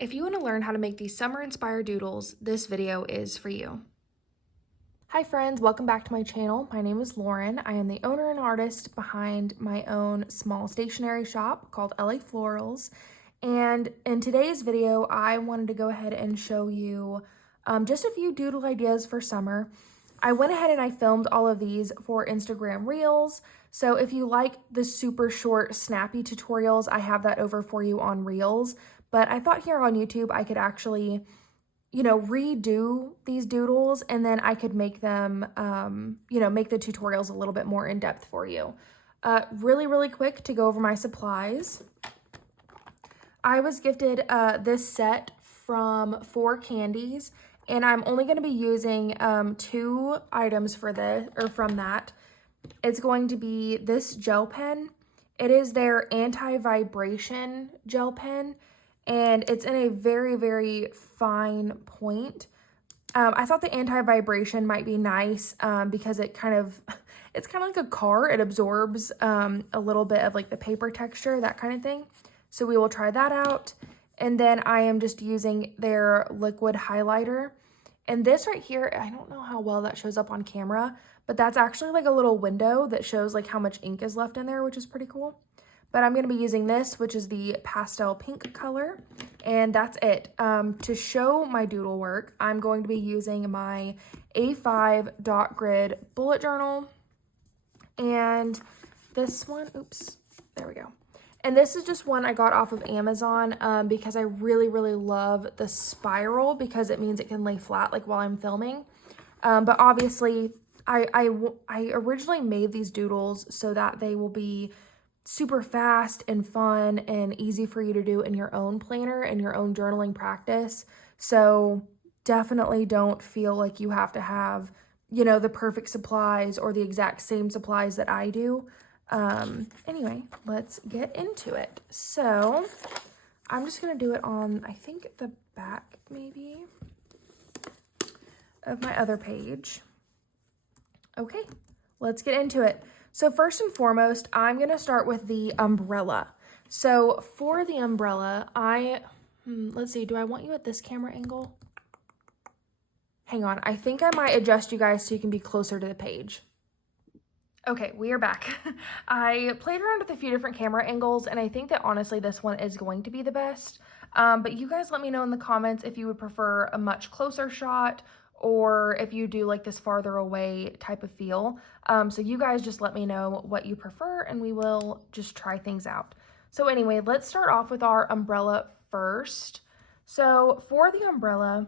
If you want to learn how to make these summer-inspired doodles, this video is for you. Hi friends, welcome back to my channel. My name is Lauren. I am the owner and artist behind my own small stationery shop called LA Florals. And in today's video, I wanted to go ahead and show you just a few doodle ideas for summer. I went ahead and I filmed all of these for Instagram Reels. So if you like the super short, snappy tutorials, I have that over for you on Reels. But I thought here on YouTube, I could actually, redo these doodles and then I could make them, make the tutorials a little bit more in depth for you. Really quick to go over my supplies. I was gifted this set from 4 Candies, and I'm only going to be using 2 items for this, or from that. It's going to be this gel pen. It is their anti-vibration gel pen, and it's in a very fine point. I thought the anti-vibration might be nice because it's kind of like a car. It absorbs a little bit of like the paper texture, that kind of thing. So we will try that out. And then I am just using their liquid highlighter. And this right here, I don't know how well that shows up on camera, but that's actually like a little window that shows like how much ink is left in there, which is pretty cool. But I'm going to be using this, which is the pastel pink color, and that's it. To show my doodle work, I'm going to be using my A5 dot grid bullet journal, and this one, oops, there we go. And this is just one I got off of Amazon because I really love the spiral because it means it can lay flat like while I'm filming. But obviously, I originally made these doodles so that they will be super fast and fun and easy for you to do in your own planner and your own journaling practice. So definitely don't feel like you have to have, the perfect supplies or the exact same supplies that I do. Anyway, let's get into it. So I'm just going to do it on, I think, the back maybe of my other page. Okay, let's get into it. So first and foremost, I'm going to start with the umbrella. So for the umbrella, let's see, do I want you at this camera angle? Hang on, I think I might adjust you guys so you can be closer to the page. Okay, we are back. I played around with a few different camera angles, and I think that honestly this one is going to be the best. But you guys let me know in the comments if you would prefer a much closer shot or if you do like this farther away type of feel. So you guys just let me know what you prefer and we will just try things out. So anyway, let's start off with our umbrella first. So for the umbrella,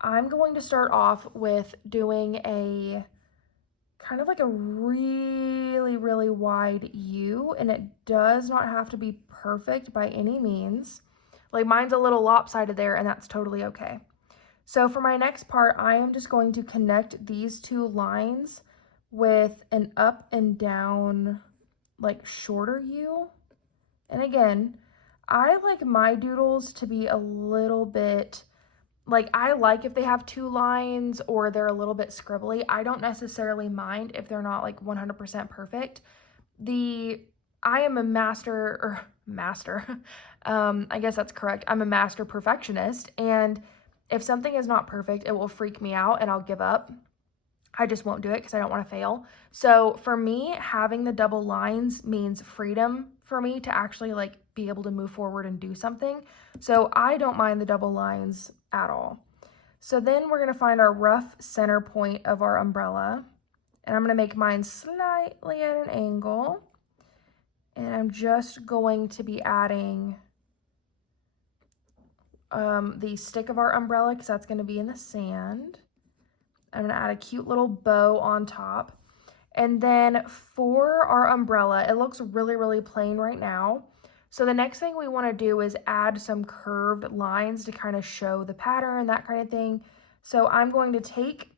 I'm going to start off with doing a kind of like a really wide U, and it does not have to be perfect by any means. Like mine's a little lopsided there, and that's totally okay. So for my next part, I am just going to connect these 2 lines with an up and down, like shorter U. And again, I like my doodles to be a little bit, like I like if they have 2 lines or they're a little bit scribbly. I don't necessarily mind if they're not like 100% perfect. I am a master, I guess that's correct. I'm a master perfectionist, and if something is not perfect, it will freak me out and I'll give up. I just won't do it because I don't want to fail. So for me, having the double lines means freedom for me to actually like be able to move forward and do something. So I don't mind the double lines at all. So then we're going to find our rough center point of our umbrella, and I'm going to make mine slightly at an angle. And I'm just going to be adding the stick of our umbrella because that's going to be in the sand. I'm going to add a cute little bow on top. And then for our umbrella, it looks really plain right now. So the next thing we want to do is add some curved lines to kind of show the pattern, that kind of thing. So I'm going to take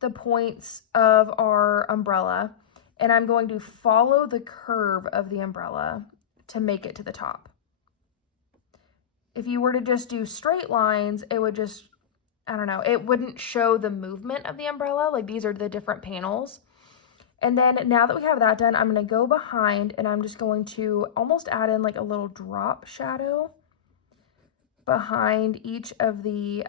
the points of our umbrella and I'm going to follow the curve of the umbrella to make it to the top. If you were to just do straight lines, it would just, I don't know, it wouldn't show the movement of the umbrella. Like these are the different panels. And then now that we have that done, I'm going to go behind and I'm just going to almost add in like a little drop shadow behind each of the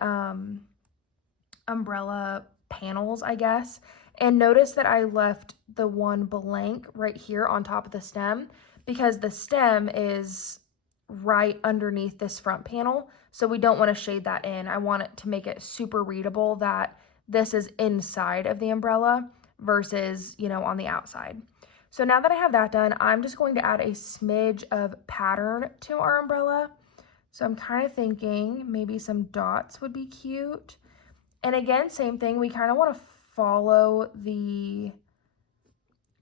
umbrella panels, I guess. And notice that I left the one blank right here on top of the stem because the stem is right underneath this front panel. So we don't want to shade that in. I want it to make it super readable that this is inside of the umbrella versus, you know, on the outside. So now that I have that done, I'm just going to add a smidge of pattern to our umbrella. So I'm kind of thinking maybe some dots would be cute. And again, same thing, we kind of want to follow the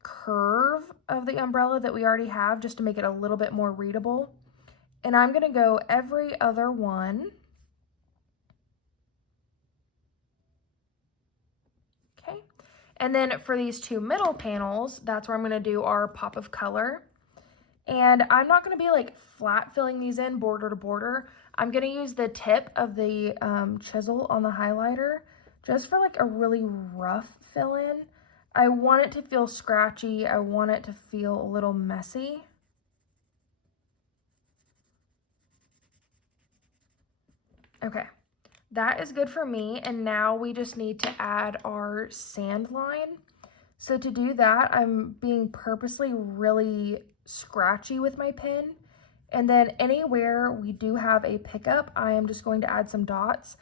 curve of the umbrella that we already have just to make it a little bit more readable. And I'm going to go every other one. Okay. And then for these two middle panels, that's where I'm going to do our pop of color. And I'm not going to be like flat filling these in border to border. I'm going to use the tip of the chisel on the highlighter just for like a really rough fill in. I want it to feel scratchy. I want it to feel a little messy. Okay, that is good for me. And now we just need to add our sand line. So to do that, I'm being purposely really scratchy with my pen. And then anywhere we do have a pickup, I am just going to add some dots.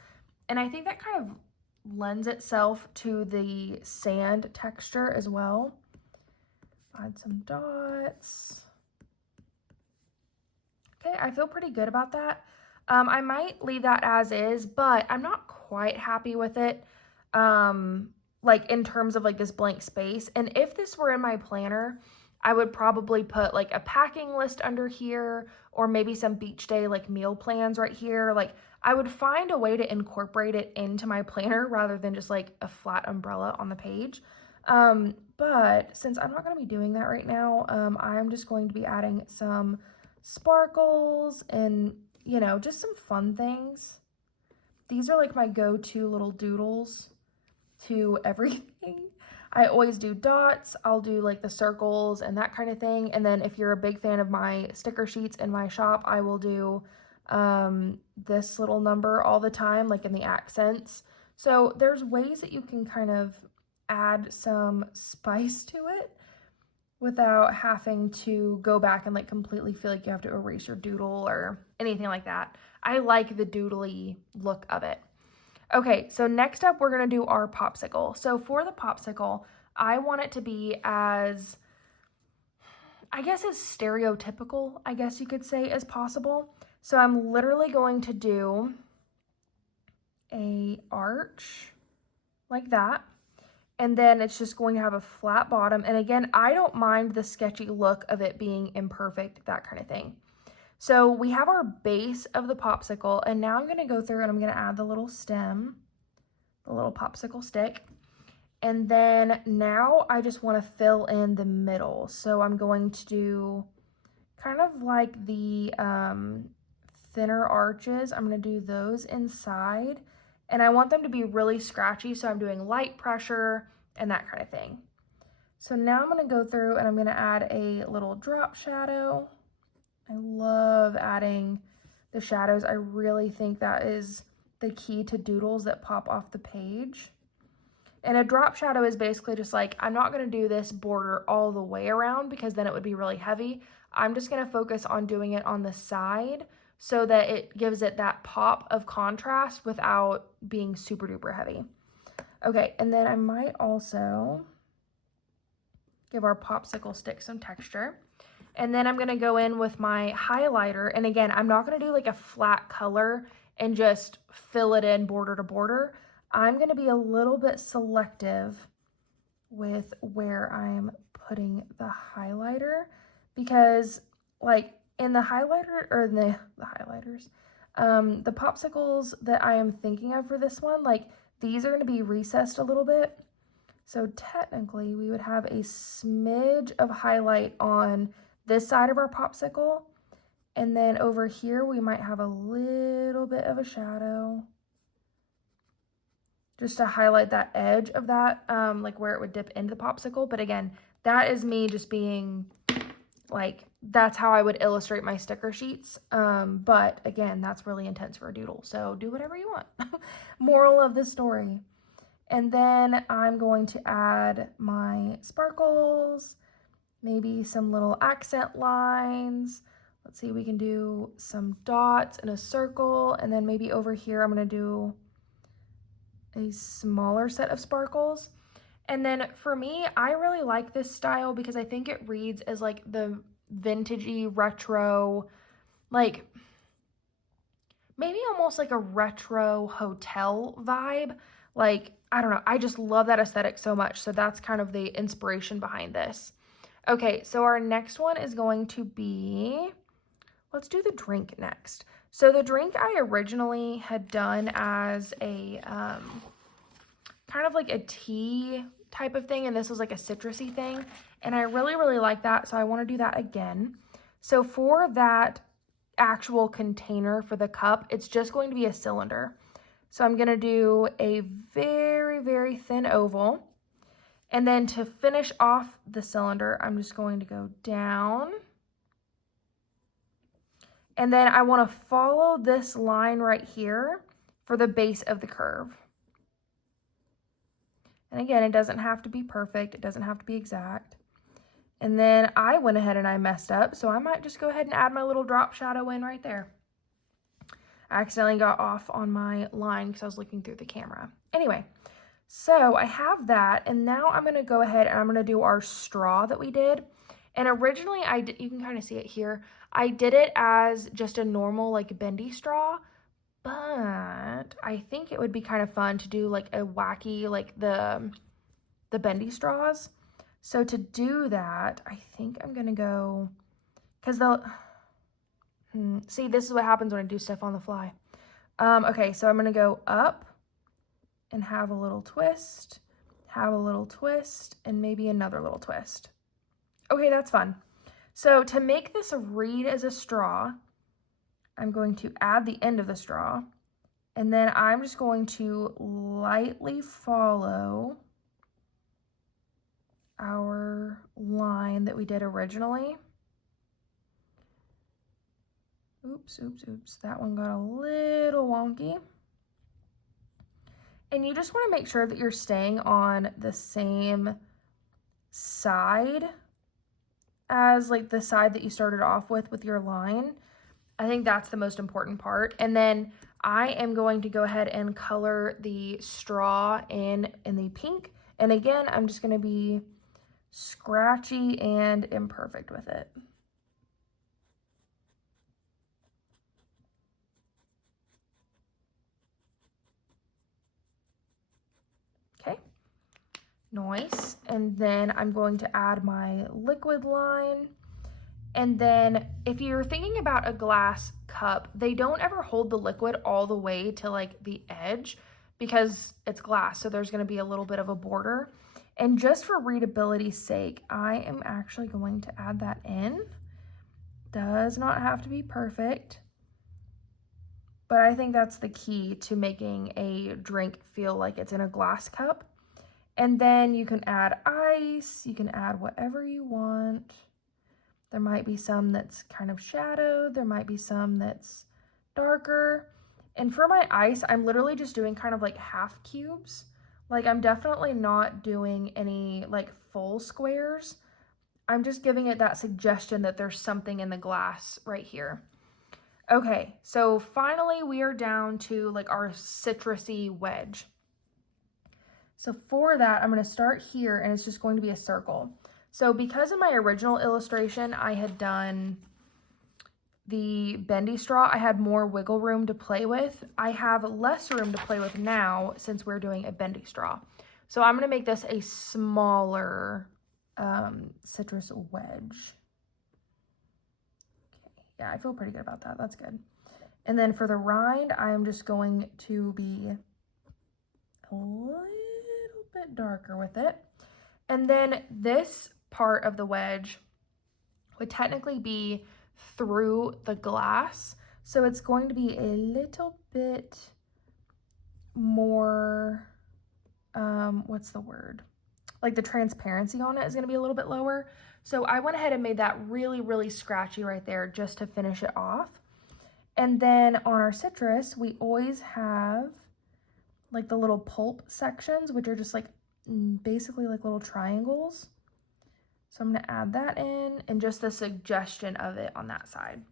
And I think that kind of lends itself to the sand texture as well. Add some dots. Okay, I feel pretty good about that. I might leave that as is, but I'm not quite happy with it. Like in terms of like this blank space. And if this were in my planner, I would probably put like a packing list under here or maybe some beach day like meal plans right here. Like I would find a way to incorporate it into my planner rather than just like a flat umbrella on the page. But since I'm not going to be doing that right now, I'm just going to be adding some sparkles and, you know, just some fun things. These are like my go-to little doodles to everything. I always do dots. I'll do like the circles and that kind of thing. And then if you're a big fan of my sticker sheets in my shop, I will do this little number all the time, like in the accents. So there's ways that you can kind of add some spice to it without having to go back and like completely feel like you have to erase your doodle or anything like that. I like the doodly look of it. Okay, so next up we're gonna do our popsicle. So for the popsicle, I want it to be as, I guess as stereotypical, I guess you could say, as possible. So I'm literally going to do a arch like that. And then it's just going to have a flat bottom. And again, I don't mind the sketchy look of it being imperfect, that kind of thing. So we have our base of the popsicle, and now I'm going to go through and I'm going to add the little stem, the little popsicle stick. And then now I just want to fill in the middle. So I'm going to do kind of like the thinner arches. I'm going to do those inside. And I want them to be really scratchy, so I'm doing light pressure and that kind of thing. So now I'm going to go through and I'm going to add a little drop shadow. I love adding the shadows. I really think that is the key to doodles that pop off the page. And a drop shadow is basically just like, I'm not going to do this border all the way around because then it would be really heavy. I'm just going to focus on doing it on the side so that it gives it that pop of contrast without being super duper heavy. Okay, and then I might also give our popsicle stick some texture. And then I'm gonna go in with my highlighter. And again, I'm not gonna do like a flat color and just fill it in border to border. I'm gonna be a little bit selective with where I'm putting the highlighter because like in the highlighter, or the highlighters, the popsicles that I am thinking of for this one, like these are gonna be recessed a little bit. So technically we would have a smidge of highlight on this side of our popsicle, and then over here we might have a little bit of a shadow just to highlight that edge of that, like where it would dip into the popsicle. But again, that is me just being Like, that's how I would illustrate my sticker sheets. But again, that's really intense for a doodle. So do whatever you want. Moral of the story. And then I'm going to add my sparkles, maybe some little accent lines. Let's see, we can do some dots and a circle. And then maybe over here, I'm going to do a smaller set of sparkles. And then for me, I really like this style because I think it reads as like the vintagey retro, like maybe almost like a retro hotel vibe. Like, I don't know, I just love that aesthetic so much. So that's kind of the inspiration behind this. Okay, so our next one is going to be, let's do the drink next. So the drink I originally had done as a kind of like a tea type of thing, and this was like a citrusy thing, and I really like that, so I want to do that again. So for that actual container for the cup, it's just going to be a cylinder. So I'm going to do a very thin oval, and then to finish off the cylinder, I'm just going to go down, and then I want to follow this line right here for the base of the curve. And again, it doesn't have to be perfect. It doesn't have to be exact. And then I went ahead and I messed up, so I might just go ahead and add my little drop shadow in right there. I accidentally got off on my line because I was looking through the camera. Anyway, so I have that, and now I'm going to go ahead and I'm going to do our straw that we did. And originally, you can kind of see it here, I did it as just a normal like bendy straw, but I think it would be kind of fun to do like a wacky, like the bendy straws. So to do that, I think I'm going to go, because see, this is what happens when I do stuff on the fly. Okay, so I'm going to go up and have a little twist, and maybe another little twist. Okay, that's fun. So to make this read as a straw, I'm going to add the end of the straw, and then I'm just going to lightly follow our line that we did originally. Oops, that one got a little wonky. And you just want to make sure that you're staying on the same side as like the side that you started off with your line. I think that's the most important part. And then I am going to go ahead and color the straw in the pink. And again, I'm just going to be scratchy and imperfect with it. Okay, nice. And then I'm going to add my liquid line. And then if you're thinking about a glass cup, they don't ever hold the liquid all the way to like the edge because it's glass. So there's going to be a little bit of a border. And just for readability's sake, I am actually going to add that in. Does not have to be perfect, but I think that's the key to making a drink feel like it's in a glass cup. And then you can add ice, you can add whatever you want. There might be some that's kind of shadowed. There might be some that's darker. And for my ice, I'm literally just doing kind of like half cubes. Like I'm definitely not doing any like full squares. I'm just giving it that suggestion that there's something in the glass right here. Okay, so finally we are down to like our citrusy wedge. So for that, I'm going to start here and it's just going to be a circle. So because in my original illustration, I had done the bendy straw, I had more wiggle room to play with. I have less room to play with now since we're doing a bendy straw. So I'm going to make this a smaller citrus wedge. Okay, yeah, I feel pretty good about that. That's good. And then for the rind, I'm just going to be a little bit darker with it. And then this part of the wedge would technically be through the glass. So it's going to be a little bit more, what's the word? like the transparency on it is going to be a little bit lower. So I went ahead and made that really, really scratchy right there just to finish it off. And then on our citrus, we always have like the little pulp sections, which are just like basically like little triangles. So I'm going to add that in and just the suggestion of it on that side.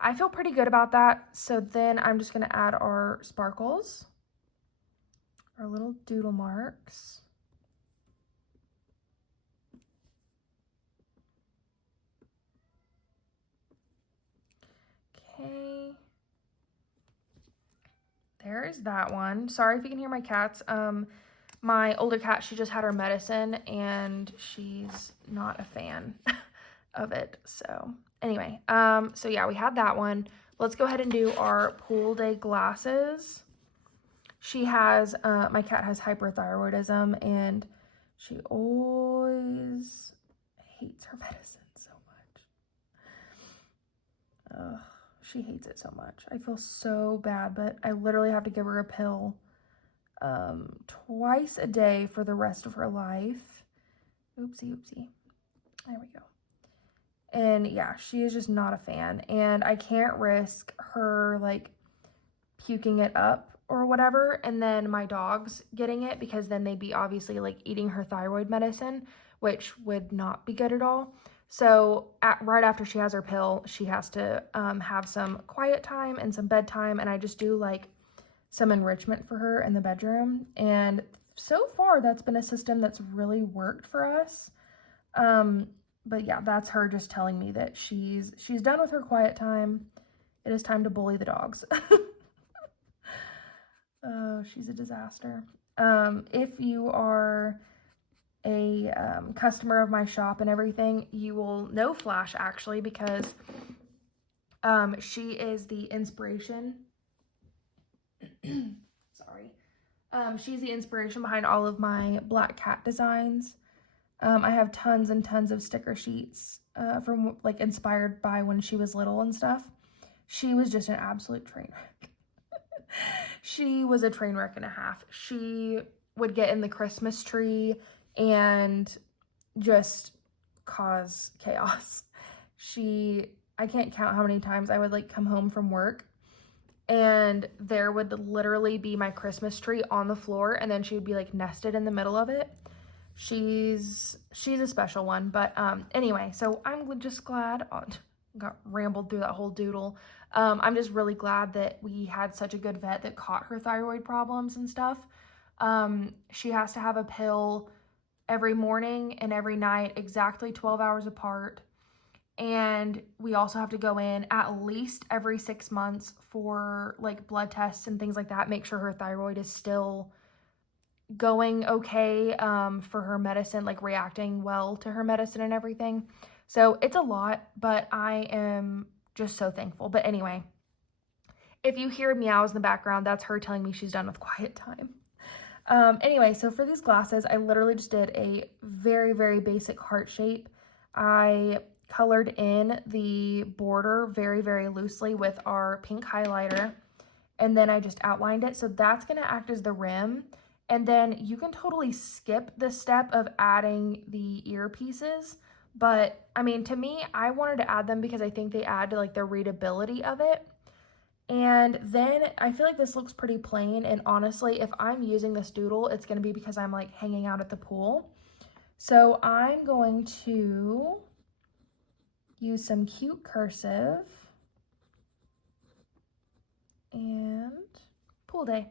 I feel pretty good about that. So then I'm just going to add our sparkles, our little doodle marks. Okay. There's that one. Sorry if you can hear my cats. My older cat, she just had her medicine and she's not a fan of it. So anyway, so yeah, we had that one. Let's go ahead and do our pool day glasses. She has, my cat has hyperthyroidism and she always hates her medicine so much. Ugh, she hates it so much. I feel so bad, but I literally have to give her a pill twice a day for the rest of her life. Oopsie, oopsie. There we go. And yeah, she is just not a fan. And I can't risk her like puking it up or whatever, and then my dogs getting it, because then they'd be obviously like eating her thyroid medicine, which would not be good at all. So right after she has her pill, she has to have some quiet time and some bedtime, and I just do like some enrichment for her in the bedroom. And so far that's been a system that's really worked for us. But yeah, that's her just telling me that she's done with her quiet time. It is time to bully the dogs. Oh, she's a disaster. If you are a customer of my shop and everything, you will know Flash actually, because she is the inspiration. Sorry. She's the inspiration behind all of my black cat designs. I have tons and tons of sticker sheets from like inspired by when she was little and stuff. She was just an absolute train wreck. She was a train wreck and a half. She would get in the Christmas tree and just cause chaos. I can't count how many times I would like come home from work and there would literally be my Christmas tree on the floor, and then she would be like nested in the middle of it. She's a special one. But anyway, so I'm just glad, got rambled through that whole doodle. I'm just really glad that we had such a good vet that caught her thyroid problems and stuff. She has to have a pill every morning and every night, exactly 12 hours apart. And we also have to go in at least every 6 months for like blood tests and things like that. Make sure her thyroid is still going okay for her medicine, like reacting well to her medicine and everything. So it's a lot, but I am just so thankful. But anyway, if you hear meows in the background, that's her telling me she's done with quiet time. Anyway, so for these glasses, I literally just did a very, very basic heart shape. I colored in the border very, very loosely with our pink highlighter, and then I just outlined it. So that's going to act as the rim. And then you can totally skip the step of adding the earpieces. But I mean, to me, I wanted to add them because I think they add to like the readability of it. And then I feel like this looks pretty plain. And honestly, if I'm using this doodle, it's going to be because I'm like hanging out at the pool. So I'm going to use some cute cursive and pool day.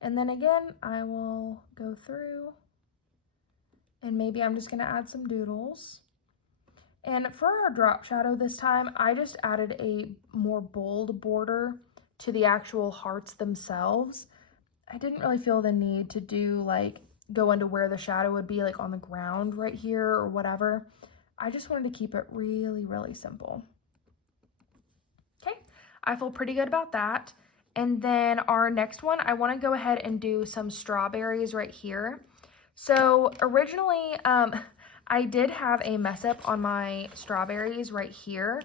And then again, I will go through and maybe I'm just going to add some doodles. And for our drop shadow this time, I just added a more bold border to the actual hearts themselves. I didn't really feel the need to do like go into where the shadow would be, like on the ground right here or whatever. I just wanted to keep it really, really simple. Okay, I feel pretty good about that. And then our next one, I want to go ahead and do some strawberries right here. So originally, I did have a mess up on my strawberries right here.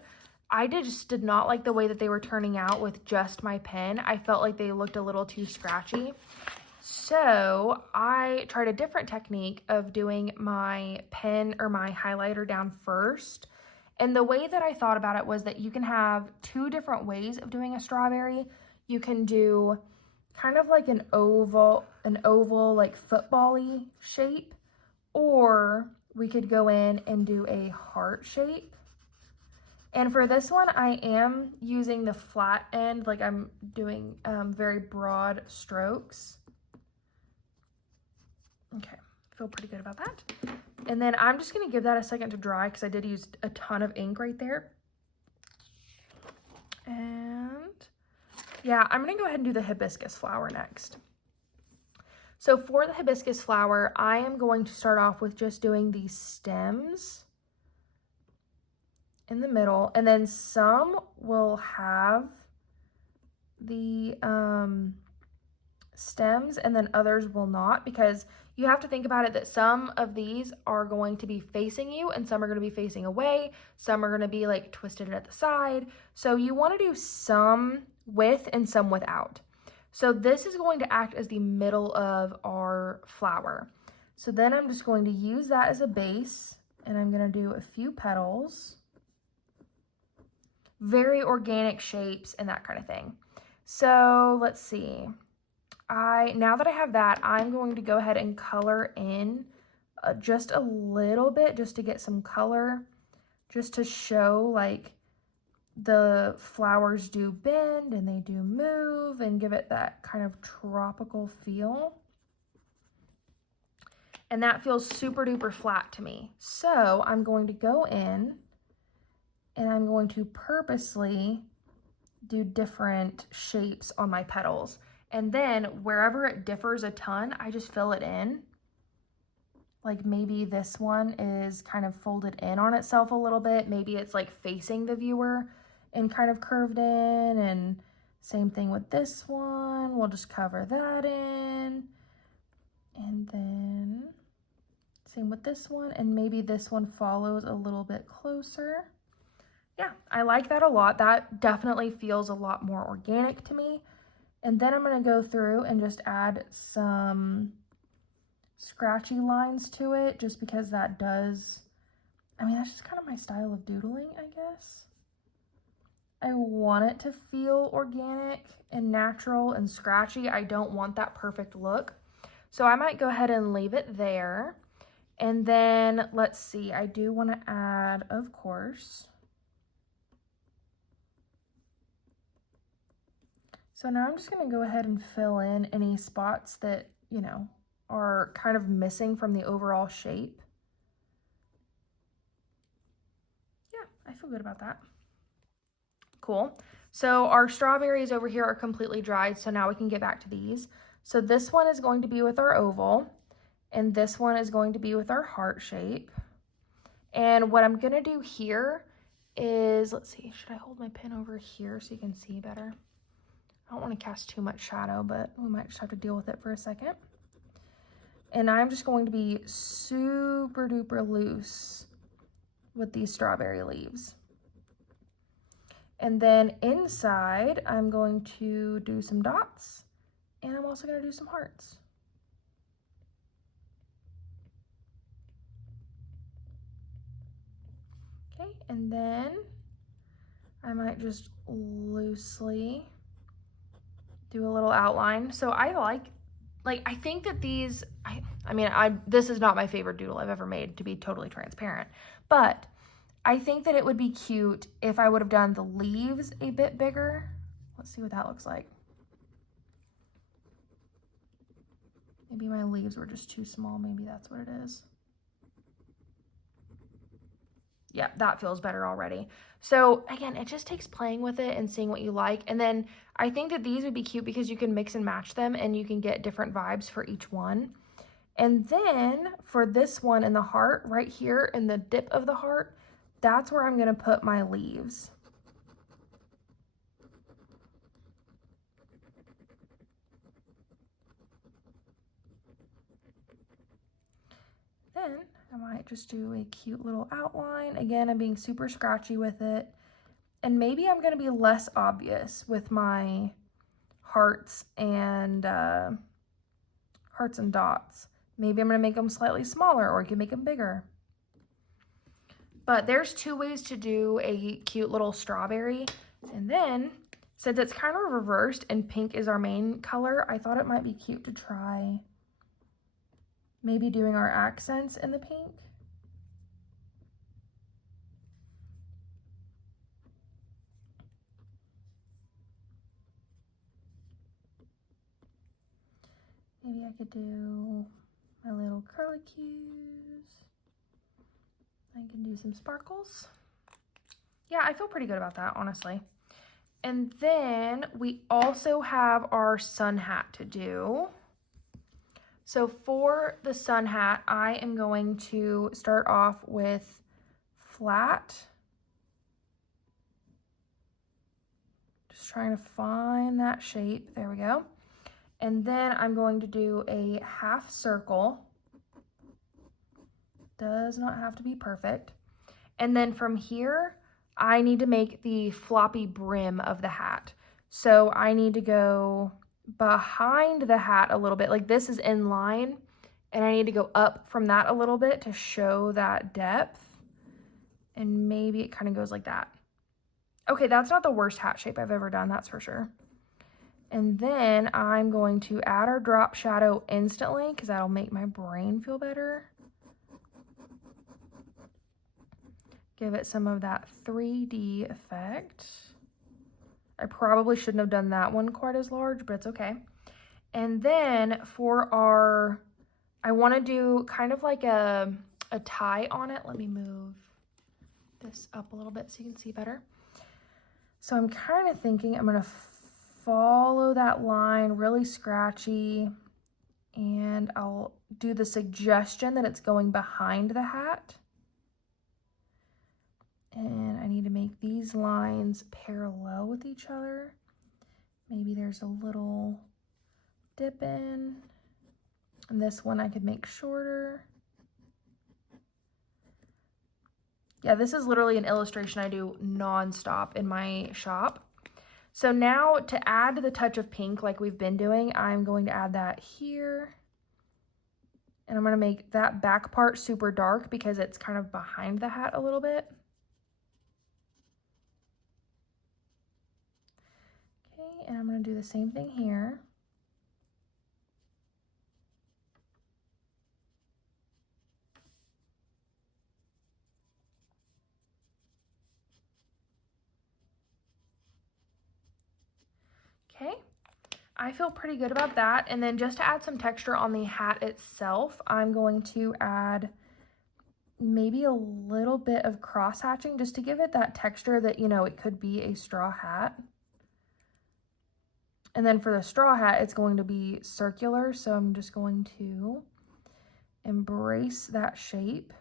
I just did not like the way that they were turning out with just my pen. I felt like they looked a little too scratchy. So I tried a different technique of doing my pen or my highlighter down first. And the way that I thought about it was that you can have two different ways of doing a strawberry. You can do kind of like an oval like football-y shape, or we could go in and do a heart shape. And for this one, I am using the flat end, like I'm doing very broad strokes. Okay, feel pretty good about that. And then I'm just gonna give that a second to dry because I did use a ton of ink right there. And yeah, I'm gonna go ahead and do the hibiscus flower next. So for the hibiscus flower, I am going to start off with just doing these stems in the middle, and then some will have the stems and then others will not, because you have to think about it that some of these are going to be facing you and some are going to be facing away. Some are going to be like twisted at the side. So you want to do some with and some without. So this is going to act as the middle of our flower. So then I'm just going to use that as a base, and I'm going to do a few petals, very organic shapes and that kind of thing. So let's see. Now that I have that, I'm going to go ahead and color in just a little bit, just to get some color, just to show like the flowers do bend and they do move and give it that kind of tropical feel. And that feels super duper flat to me. So I'm going to go in and I'm going to purposely do different shapes on my petals. And then wherever it differs a ton, I just fill it in. Like maybe this one is kind of folded in on itself a little bit. Maybe it's like facing the viewer and kind of curved in. And same thing with this one. We'll just cover that in. And then same with this one. And maybe this one follows a little bit closer. Yeah, I like that a lot. That definitely feels a lot more organic to me. And then I'm going to go through and just add some scratchy lines to it, just because that does, I mean, that's just kind of my style of doodling, I guess. I want it to feel organic and natural and scratchy. I don't want that perfect look. So I might go ahead and leave it there. And then let's see, I do want to add, of course, so now I'm just going to go ahead and fill in any spots that, you know, are kind of missing from the overall shape. Yeah, I feel good about that. Cool. So our strawberries over here are completely dried, so now we can get back to these. So this one is going to be with our oval, and this one is going to be with our heart shape. And what I'm going to do here is, let's see, should I hold my pen over here so you can see better? I don't want to cast too much shadow, but we might just have to deal with it for a second. And I'm just going to be super duper loose with these strawberry leaves. And then inside, I'm going to do some dots, and I'm also going to do some hearts. Okay, and then I might just loosely do a little outline. So I think that these, this is not my favorite doodle I've ever made, to be totally transparent, but I think that it would be cute if I would have done the leaves a bit bigger. Let's see what that looks like. Maybe my leaves were just too small. Maybe that's what it is. Yeah, that feels better already. So again, it just takes playing with it and seeing what you like. And then I think that these would be cute because you can mix and match them and you can get different vibes for each one. And then for this one in the heart, right here in the dip of the heart, that's where I'm going to put my leaves. Then I might just do a cute little outline. Again, I'm being super scratchy with it. And maybe I'm going to be less obvious with my hearts and hearts and dots. Maybe I'm going to make them slightly smaller, or I can make them bigger. But there's 2 ways to do a cute little strawberry. And then, since it's kind of reversed and pink is our main color, I thought it might be cute to try maybe doing our accents in the pink. Maybe I could do my little curlicues. I can do some sparkles. Yeah, I feel pretty good about that, honestly. And then we also have our sun hat to do. So for the sun hat, I am going to start off with flat. Just trying to find that shape. There we go. And then I'm going to do a half circle. Does not have to be perfect. And then from here, I need to make the floppy brim of the hat. So I need to go behind the hat a little bit, like this is in line, and I need to go up from that a little bit to show that depth. And maybe it kind of goes like that. Okay, that's not the worst hat shape I've ever done, that's for sure. And then I'm going to add our drop shadow instantly because that'll make my brain feel better. Give it some of that 3D effect. I probably shouldn't have done that one quite as large, but it's okay. And then for our, I want to do kind of like a tie on it. Let me move this up a little bit so you can see better. So I'm kind of thinking I'm going to follow that line really scratchy, and I'll do the suggestion that it's going behind the hat. And I need to make these lines parallel with each other. Maybe there's a little dip in. And this one I could make shorter. Yeah, this is literally an illustration I do nonstop in my shop. So now to add the touch of pink like we've been doing, I'm going to add that here. And I'm going to make that back part super dark because it's kind of behind the hat a little bit. Okay, and I'm going to do the same thing here. Okay, I feel pretty good about that. And then just to add some texture on the hat itself, I'm going to add maybe a little bit of cross hatching just to give it that texture that, you know, it could be a straw hat. And then for the straw hat, it's going to be circular. So I'm just going to embrace that shape.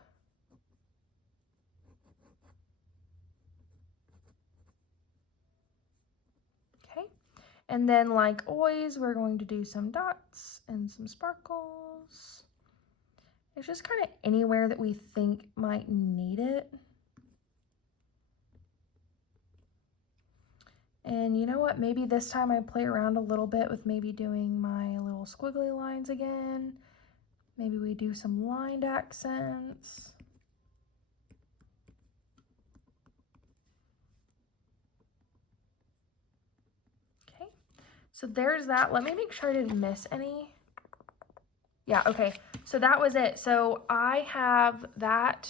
And then, like always, we're going to do some dots and some sparkles. It's just kind of anywhere that we think might need it. And you know what? Maybe this time I play around a little bit with maybe doing my little squiggly lines again. Maybe we do some lined accents. So there's that. Let me make sure I didn't miss any. Yeah, okay. So that was it. So I have that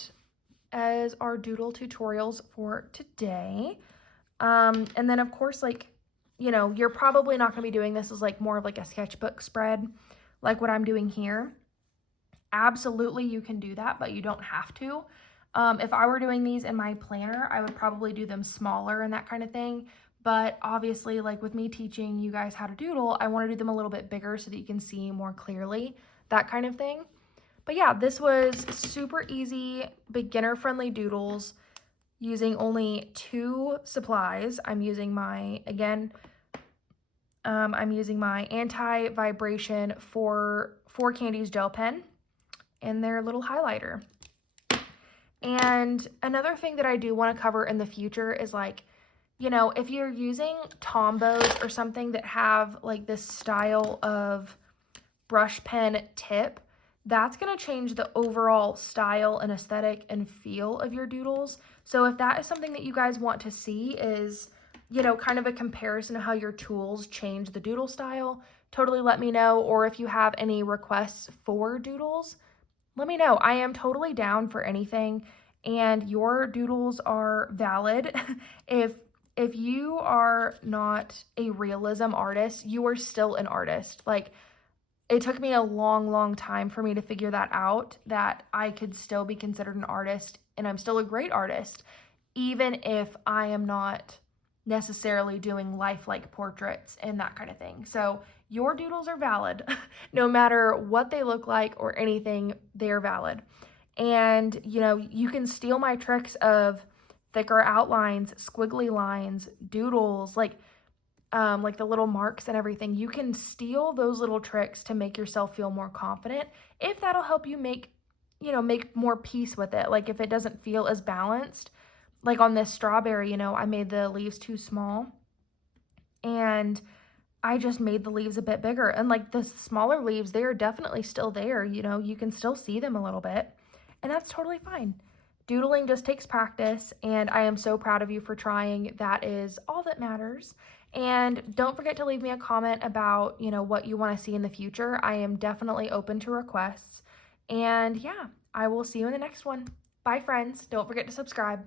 as our doodle tutorials for today. And then of course, like, you know, you're probably not going to be doing this as like more of like a sketchbook spread, like what I'm doing here. Absolutely, you can do that, but you don't have to. If I were doing these in my planner, I would probably do them smaller and that kind of thing. But obviously, like with me teaching you guys how to doodle, I want to do them a little bit bigger so that you can see more clearly, that kind of thing. But yeah, this was super easy, beginner-friendly doodles using only 2 supplies. I'm using my, again, I'm using my anti-vibration 4 Candies gel pen and their little highlighter. And another thing that I do want to cover in the future is like, you know, if you're using Tombos or something that have like this style of brush pen tip, that's going to change the overall style and aesthetic and feel of your doodles. So if that is something that you guys want to see, is, you know, kind of a comparison of how your tools change the doodle style, totally let me know. Or if you have any requests for doodles, let me know. I am totally down for anything, and your doodles are valid. If you are not a realism artist, you are still an artist. Like, it took me a long time for me to figure that out, that I could still be considered an artist, and I'm still a great artist, even if I am not necessarily doing lifelike portraits and that kind of thing. So your doodles are valid. No matter what they look like or anything, they're valid. And, you know, you can steal my tricks of thicker outlines, squiggly lines, doodles, like the little marks and everything. You can steal those little tricks to make yourself feel more confident, if that'll help you make more peace with it. Like, if it doesn't feel as balanced, like on this strawberry, you know, I made the leaves too small, and I just made the leaves a bit bigger. And like the smaller leaves, they are definitely still there, you know, you can still see them a little bit, and that's totally fine. Doodling just takes practice, and I am so proud of you for trying. That is all that matters. And don't forget to leave me a comment about, you know, what you want to see in the future. I am definitely open to requests. And yeah, I will see you in the next one. Bye, friends. Don't forget to subscribe.